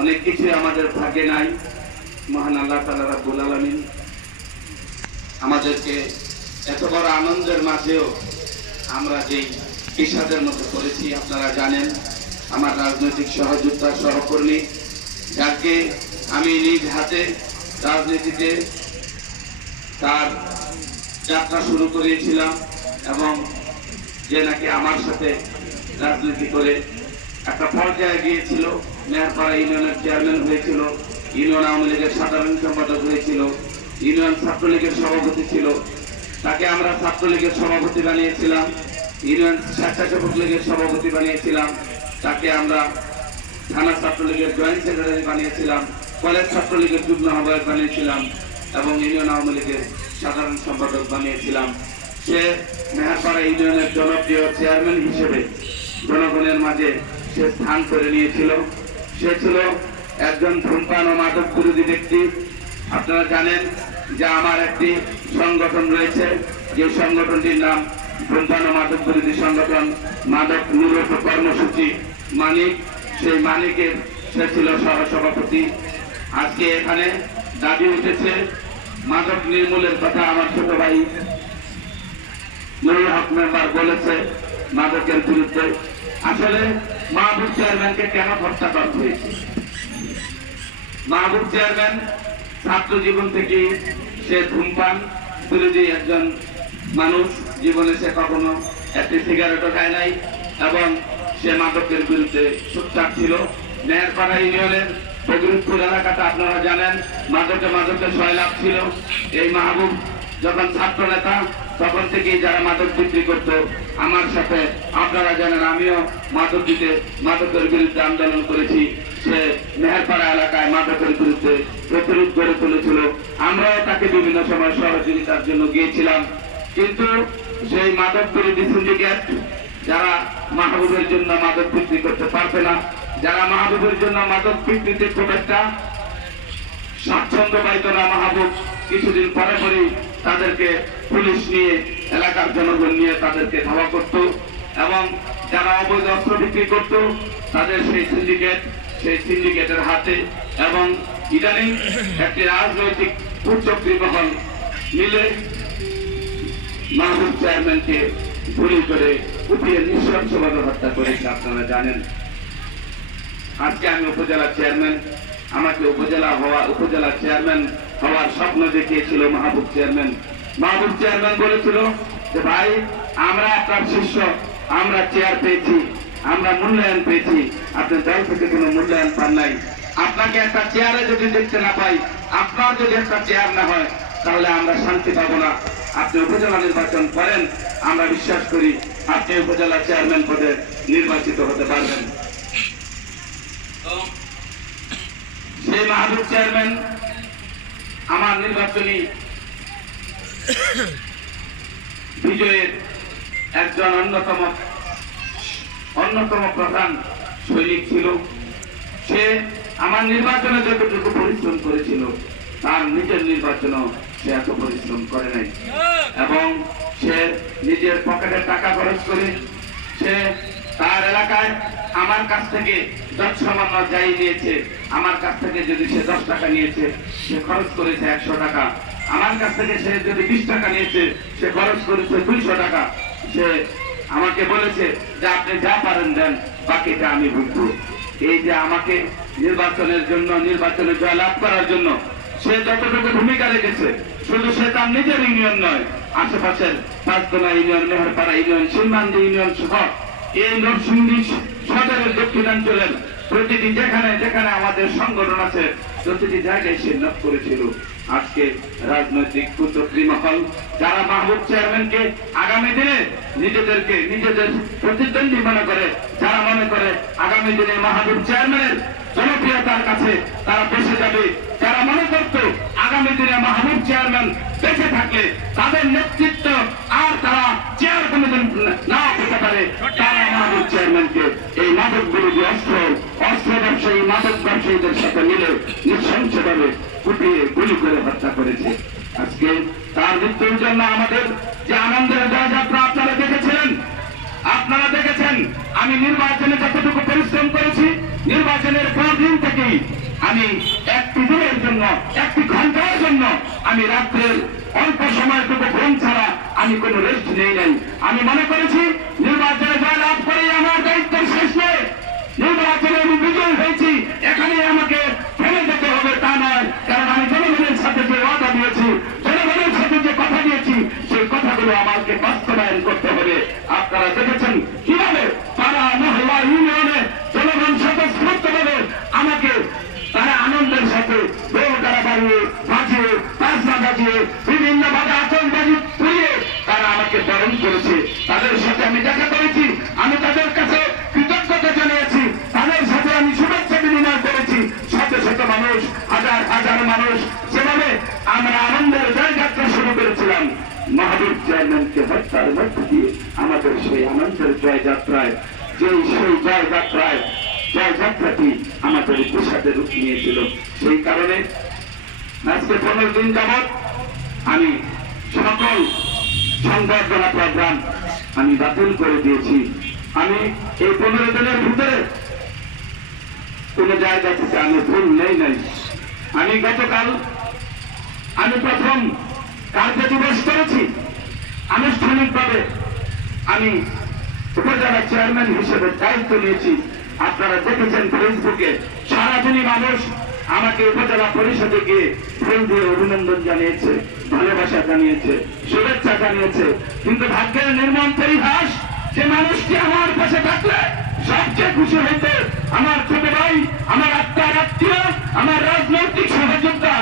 অনেক কিছু আমাদের ভাগ্যে নাই। মহান আল্লাহ তালা রাব্বুল আলমিন আমাদেরকে এত বড় আনন্দের মাঝেও আমরা যেই বিষাদের মধ্যে করেছি আপনারা জানেন, আমার রাজনৈতিক সহযোদ্ধা সহকর্মী, যাকে আমি নিজ হাতে রাজনীতিতে তার যাত্রা শুরু করিয়েছিলাম এবং যে নাকি আমার সাথে রাজনীতি করে একটা পর্যায়ে গিয়েছিল মেয়রপাড়া ইউনিয়নের চেয়ারম্যান হয়েছিল, ইউনিয়ন আওয়ামী লীগের সাধারণ সম্পাদক হয়েছিল, ইউনিয়ন ছাত্রলীগের সভাপতি ছিল। তাকে আমরা ছাত্রলীগের সভাপতি বানিয়েছিলাম, ইউনিয়ন স্বেচ্ছাসেবক লীগের সভাপতি বানিয়েছিলাম, তাকে আমরা থানা ছাত্রলীগের জয়েন্ট সেক্রেটারি বানিয়েছিলাম, কলেজ ছাত্রলীগের যুগ্ম আহ্বায়ক বানিয়েছিলাম এবং ইউনিয়ন আওয়ামী লীগের সাধারণ সম্পাদক বানিয়েছিলাম। সে মেহারপাড়া ইউনিয়নের জনপ্রিয় চেয়ারম্যান হিসেবে জনগণের মাঝে সে স্থান করে নিয়েছিল। সে ছিল একজন ধূমপান ও মাদক বিরোধী ব্যক্তি। আপনারা জানেন যে আমার একটি সংগঠন রয়েছে। যে সংগঠনটির নাম ধূমপান ও মাদক বিরোধী সংগঠন, মাদক নিরোধ কর্মসূচি মানিক। সেই মানিকের সে ছিল সহসভাপতি। আজকে এখানে দাবি উঠেছে, মাদক নির্মূলের কথা আমার ছোট ভাই নুরুল হক মেম্বার বলেছে মাদকের বিরুদ্ধে। আসলে মাহবুব চেয়ারম্যানকে কেন করা হয়েছে? মাহবুব চেয়ারম্যান ছাত্র জীবন থেকে সে ধূমপান, বিরোধী একজন মানুষ, জীবনে সে কখনো একটি সিগারেটও খায় নাই এবং সে মাদকের বিরুদ্ধে সোচ্চার ছিল। মেহেরপাড়া ইউনিয়নের ফকিরপুর এলাকাটা আপনারা জানেন, মাদকে মাদকে সয়লাভ ছিল। এই মাহবুব যখন ছাত্র নেতা থেকেই যারা মাদক বিক্রি করত, আমার সাথে আপনারা জানেন, আমিও মাদক দিতে, মাদকের বিরুদ্ধে আন্দোলন করেছি। সে মেহেরপাড়া এলাকায় মাদকের বিরুদ্ধে প্রতিরোধ গড়ে তুলেছিল। আমরাও তাকে বিভিন্ন সময় সহযোগিতার জন্য গিয়েছিলাম। কিন্তু সেই মাদক বিরোধী সিন্ডিকেট যারা মাহবুবের জন্য মাদক বিক্রি করতে পারবে না, যারা মাহবুবের জন্য মাদক বিক্রিতে খুব একটা স্বাচ্ছন্দ্য পাইত না মাহবুব। কিছুদিন পরে পরেই তাদেরকে পুলিশ নিয়ে, এলাকার জনগণ নিয়ে তাদেরকে ধাওয়া করত এবং যারা অবৈধ অস্ত্র বিক্রি করত, তাদের সেই সিন্ডিকেট সেই সিন্ডিকেটের হাতে এবং ইদানিং একটি রাজনৈতিক উচ্চক্রী মহল মিলে মাহবুব চেয়ারম্যানকে গুলি করে উঠিয়ে নৃশংসভাবে হত্যা করেছে, আপনারা জানেন। আজকে আমি উপজেলা চেয়ারম্যান আমাকে উপজেলা হওয়া, উপজেলা চেয়ারম্যান হওয়ার স্বপ্ন দেখিয়েছিল মাহবুব চেয়ারম্যান। মাহবুব চেয়ারম্যান বলেছিল যে, ভাই, আমরা আপনার শিষ্য, আমরা চেয়ার পেয়েছি, আমরা মূল্যায়ন পেয়েছি, আপনি দল থেকে কোনো মূল্যায়ন পান নাই। আপনাকে একটা চেয়ারে যদি দেখতে না পাই, আপনার যদি একটা চেয়ার না হয়, তাহলে আমরা শান্তি পাবো না। আপনি উপজেলা নির্বাচন করেন, আমরা বিশ্বাস করি আপনি উপজেলা চেয়ারম্যান পদে নির্বাচিত হতে পারবেন তো সেই মাহবুব চেয়ারম্যান, আমার নির্বাচনী বিজয়ের একজন অন্যতম অন্যতম প্রধান সৈনিক ছিল। সে আমার নির্বাচনে যতটুকু পরিশ্রম করেছিল, তার নিজের নির্বাচনও সে এত পরিশ্রম করে নাই। এবং সে নিজের পকেটে টাকা খরচ করে সে তার এলাকায় আমার কাছ থেকে যত সামান্য যাই নিয়েছে, আমার কাছ থেকে যদি সে দশ টাকা নিয়েছে, সে খরচ করেছে একশো টাকা। আমার কাছ থেকে সে যদি বিশ টাকা নিয়েছে, সে খরচ করেছে দুইশো টাকা। সে আমাকে বলেছে যে আপনি যা পারেন দেন, বাকিটা আমি বুঝব এই যে আমাকে নির্বাচনের জন্য, নির্বাচনে জয়লাভ করার জন্য সে যতটুকু ভূমিকা রেখেছে, শুধু সে তার নিজের ইউনিয়ন নয়, আশেপাশের Panchdola union, Meherpara union Simandi union সহ এই নরসিংদী সদরের দক্ষিণাঞ্চলের প্রতিটি যেখানে যেখানে আমাদের সংগঠন আছে, প্রতিটি জায়গায় সে নোট করেছিল। আজকে রাজনৈতিক কুচক্রী মহল, যারা মাহবুব চেয়ারম্যানকে আগামী দিনে নিজেদেরকে নিজেদের প্রতিদ্বন্দ্বী মনে করে, যারা মনে করে আগামী দিনে মাহবুব চেয়ারম্যানের জনপ্রিয়তার কাছে তারা বসে যাবে, যারা মনে করত আগামী দিনে মাহবুব চেয়ারম্যান বেঁচে থাকলে তাদের নেতৃত্ব বিরোধী অস্ত্র অস্ত্র ব্যবসায়ী, মাদক ব্যবসায়ীদের সাথে মিলে নৃশংসভাবে কুপিয়ে গুলি করে হত্যা করেছে। আজকে তার মৃত্যুর জন্য আমাদের যে আনন্দের জয়যাত্রা আপনারা দেখেছিলেন, আপনারা দেখেছেন, আমি নির্বাচনে যতটুকু পরিশ্রম করেছি, নির্বাচনের পর দিন থেকেই আমি একটি দিনের জন্য, একটি ঘণ্টার জন্য আমি রাত্রের অল্প সময়টুকু ঘুম ছাড়া আমি কোনো রেস্ট নেই নাই। আমি মনে করেছি, নির্বাচনে জয়লাভ করেই আমার দায়িত্ব শেষ নয় নির্বাচনে আমি বিজয় হয়েছি এখানে আমাকে ফেলে যেতে হবে তা নয় কারণ আমি জনগণের সাথে যে ওয়াদা দিয়েছি জনগণের সাথে যে কথা দিয়েছি সেই কথাগুলো আমাকে বাস্তবায়ন করতে হবে আপনারা দেখেছেন কীভাবে পাড়া মহল্লা ইউনিয়নে জনগণ স্বতঃস্ফূর্তভাবে আমাকে তারা আনন্দের সাথে দৌড়ারা বাড়িয়ে বাজিয়ে তাজনা বাজিয়ে বিভিন্ন ভাবে আতঙ্কবাজি পুড়িয়ে তারা আমাকে বরণ করেছে তাদের সাথে আমি দেখা করেছি আমি তাদের কাছে কৃতজ্ঞতা জানিয়েছি তাদের সাথে আমি শুভেচ্ছা বিনিময় করেছি শত শত মানুষ হাজার হাজার মানুষ সেভাবে আমরা আনন্দের জয়যাত্রা শুরু করেছিলাম মহাবীর চেয়ারম্যানকে হত্যার মধ্য দিয়ে আমাদের সেই জয়যাত্রায় যেই সেই জয়যাত্রায় জয়যাত্রাটি আমাদের পেশাতে রূপ নিয়েছিল। সেই কারণে আজকে পনেরো দিন যাবৎ আমি সকল সংবর্ধনা প্রোগ্রাম আমি বাতিল করে দিয়েছি। আমি এই পনেরো দিনের ভিতরে কোন জায়গা থেকে আমি ভুল নেই নাই। আমি গতকাল, আমি প্রথম কার্য দিবস করেছি। আনুষ্ঠানিকভাবে আমি উপজেলা চেয়ারম্যান হিসেবে দায়িত্ব নিয়েছি। আপনারা দেখেছেন ফেসবুকে, সারাদিনই মানুষ আমাকে উপজেলা পরিষদে গিয়ে ফুল দিয়ে অভিনন্দন জানিয়েছে, ভালোবাসা জানিয়েছে, শুভেচ্ছা জানিয়েছে। কিন্তু ভাগ্যের নির্মম পরিহাস, যে মানুষটি আমার পাশে থাকলে সবচেয়ে খুশি হইতে আমার ছোট ভাই, আমার আত্মার আত্মীয়, আমার রাজনৈতিক সহযোগিতা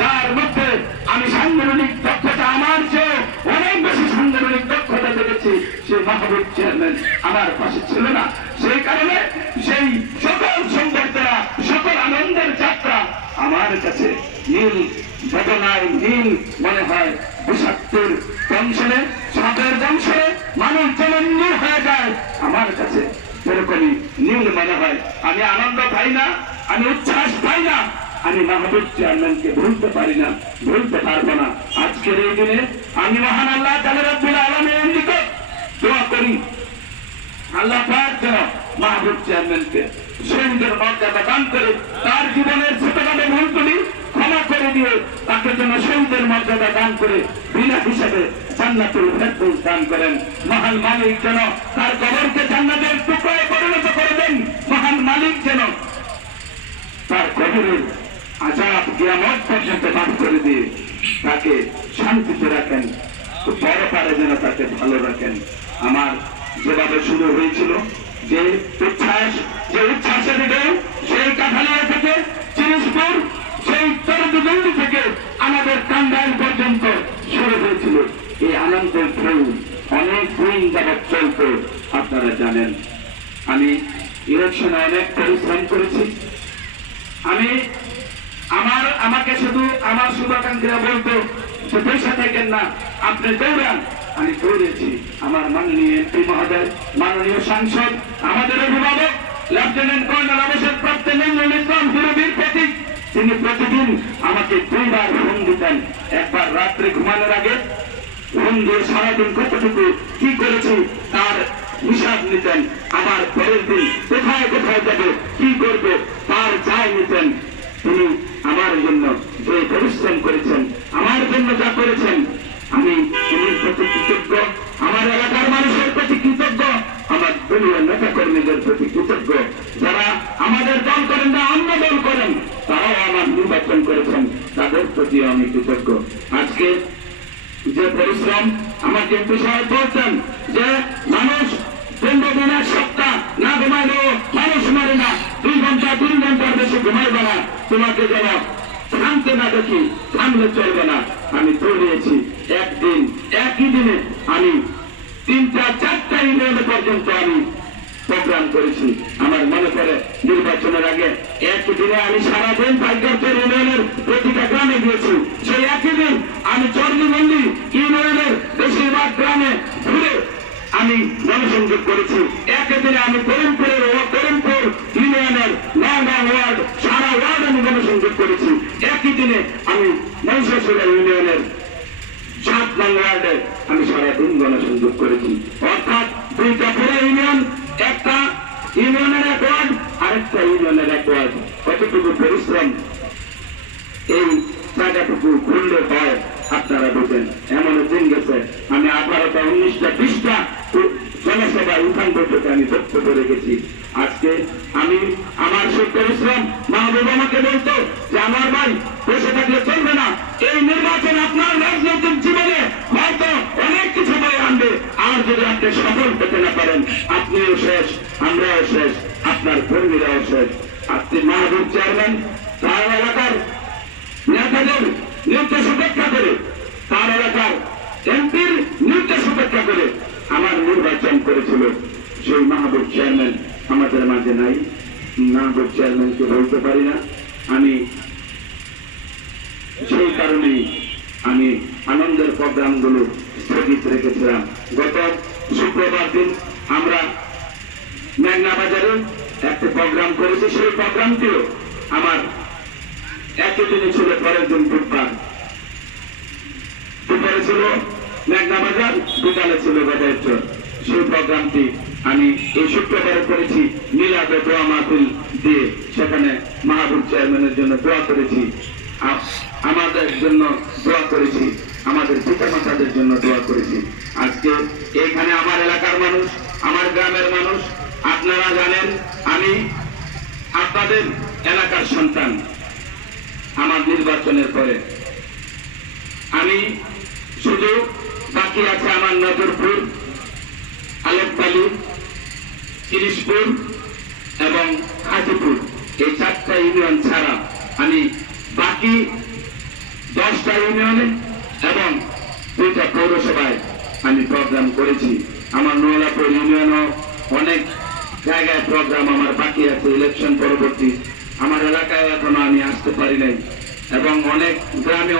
যার মধ্যে আমি সাংগঠনিক আমার পাশে ছিল না। সেই কারণে সেই সকল সম্পর্করা সকল আনন্দের যাত্রা আমার কাছে নীল বেদনায় নীল মনে হয়, বিষাক্তের দংশনে সাপের দংশনে মানুষ যেমন নীল হয়ে যায়, আমার কাছে এরকমই নীল মনে হয়। আমি আনন্দ পাই না, আমি উচ্ছ্বাস পাই না, আমি মাহবুব চেয়ারম্যানকে ভুলতে পারি না, ভুলতে পারব না। আজকের এই দিনে আমি মহান আল্লাহ তালের রব্বুল আলমের নিকট দোয়া করি। আল্লাহ মাহবুব চেয়ারম্যানকে শহীদের মর্যাদা দান করে তার জীবনের ছোটখাটো ভুলগুলি ক্ষমা করে দিয়ে তাকে যেন শহীদের মর্যাদা দান করে বিনা হিসেবে জান্নাতুল ফেরদৌস দান করেন। মহান মালিক যেন তার কবরকে জান্নাতের টুকরায় পরিণত করে দেন। মহান মালিক যেন তার কবরের আজাব কিয়ামত পর্যন্ত মাফ করে দিয়ে তাকে শান্তিতে রাখেন। বড় পারে যেন তাকে ভালো রাখেন। আমার যেভাবে শুরু হয়েছিল। যে উচ্ছ্বাস যে উচ্ছ্বাসের ঢেউ সেই কাঠালিয়া থেকে চিনিসপুর সেই তরুদুগন্ডি থেকে আমাদের কান্দাইল পর্যন্ত শুরু হয়েছিল এই আনন্দের ঢেউ অনেক দিন যাবৎ চলত আপনারা জানেন। আমি ইলেকশনে অনেক পরিশ্রম করেছি। আমি আমার আমাকে শুধু আমার শুভাকাঙ্ক্ষীরা বলতো যে পয়সা থাকেন না, আপনি দৌড়ান। আমি দৌড়েছি আমার মাননীয় এমপি মহোদয়, মাননীয় সাংসদ, আমাদের অভিভাবক, লেফটেন্যান্ট কর্নেল অবসর প্রাপ্ত নজরুল ইসলাম বিরোধীর প্রতীক তিনি প্রতিদিন আমাকে দুইবার ফোন দিতেন, একবার রাত্রে ঘুমানোর আগে। ফোন দিয়ে সারাদিন কতটুকু কি করেছি তার হিসাব নিতেন, আবার পরের দিন কোথায় কোথায় যাবে, কি করবে তার চাই নিতেন। তিনি আমার জন্য যে পরিশ্রম করেছেন, আমার জন্য যা করেছেন আমি তিনি প্রতি কৃতজ্ঞ, আমার এলাকার মানুষের প্রতি কৃতজ্ঞ, আমার দলীয় নেতা কর্মীদের প্রতি কৃতজ্ঞ। যারা আমাদের দল করেন না অন্য দল করেন, তারাও আমার নির্বাচন করেছেন, তাদের প্রতি আমি কৃতজ্ঞ। আজকে যে পরিশ্রম আমাকে বিষয় বলছেন যে, মানুষ এক সপ্তাহ না ঘুমাইলেও মানুষ মারে না। দুই ঘণ্টা, তিন ঘণ্টার বেশি ঘুমাইবে না। তোমাকে যেন থামতে না দেখি, থামলে চলবে না। আমি দৌড়িয়েছি একদিন, একই দিনে আমি তিনটা, চারটা ইউনিয়ন পর্যন্ত আমি প্রোগ্রাম করেছি। আমার মনে করে নির্বাচনের আগে একদিনে আমি সারাদিন ভাগ্যের ইউনিয়নের প্রতিটা গ্রামে গিয়েছি। সেই একই দিন আমি চর্মবন্দি ইউনিয়নের বেশিরভাগ গ্রামে ঘুরে আমি জনসংযোগ করেছি। দিনে আমি করিমপুরের করিমপুর ইউনিয়নের নগাঁও ওয়ার্ড, সারা ওয়ার্ড আমি জনসংযোগ করেছি। একই দিনে আমি মহিষাসুরা ইউনিয়নের সাত নং ওয়ার্ডে আমি সারাদিন গণসংযোগ করেছি। অর্থাৎ দুইটা পুরো ইউনিয়ন, একটা ইউনিয়নের এক ওয়ার্ড, আরেকটা ইউনিয়নের এক ওয়ার্ড। কতটুকু পরিশ্রম এই জায়গাটুকু ঘুরলে হয়, আপনারা বুঝেন। এমন দিন গেছে, আমি আঠারোটা, উনিশটা, বিশটা জনসভায় উঠান বৈঠকে আমি বক্তব্য রেখেছি আজকে আমি আমার সেই পরিশ্রম মাহবুব আমাকে বলতো যে, আমার ভাই, বসে থাকলে চলবে না। এই নির্বাচন আপনার রাজনৈতিক জীবনে হয়তো অনেক কিছু বয়ে আনবে। আর যদি আপনি সফল পেতে না পারেন, আপনিও শেষ, আমরাও শেষ, আপনার কর্মীরাও শেষ। আপনি মাহবুব চেয়ারম্যান, তার এলাকার নেতাদের নির্দেশ উপেক্ষা করে, তার এলাকার এমপির নির্দেশ উপেক্ষা করে আমার করেছিল সেই মাহবুব চেয়ারম্যান। আমাদের মাঝে নাই। মাহবুব চেয়ারম্যানকে বলতে পারি না। আমি সেই কারণেই আমি আনন্দের প্রোগ্রামগুলো স্থগিত রেখেছিলাম। গত শুক্রবার দিন আমরা মেঘনা বাজারে একটা প্রোগ্রাম করেছি। সেই প্রোগ্রামটিও আমার একই দিনে ছিল, পরের দিন বুধবার। দুপুরে ছিল মেঘনা বাজার, বিকালে ছিল গদায়ত্র সেই প্রোগ্রামটি আমি এই শুক্রবারে করেছি। মিলাদ দোয়া মাহফিল দিয়ে সেখানে মাহবুব চেয়ারম্যানের জন্য দোয়া করেছি। আমাদের জন্য দোয়া করেছি। আমাদের পিতা মাতাদের জন্য দোয়া করেছি। আজকে এইখানে আমার এলাকার মানুষ, আমার গ্রামের মানুষ, আপনারা জানেন, আমি আপনাদের এলাকার সন্তান আমার নির্বাচনের পরে। আমি শুধু বাকি আছে আমার নজরপুর তিরিশপুর এবং হাজিপুর এই চারটা ইউনিয়ন ছাড়া আমি বাকি দশটা ইউনিয়নে এবং দুইটা পৌরসভায় আমি প্রোগ্রাম করেছি। আমার নোয়ালাপুর ইউনিয়নও অনেক জায়গায় প্রোগ্রাম আমার বাকি আছে ইলেকশন পরবর্তী। আমার এলাকায় এখনও আমি আসতে পারি নাই এবং অনেক গ্রামে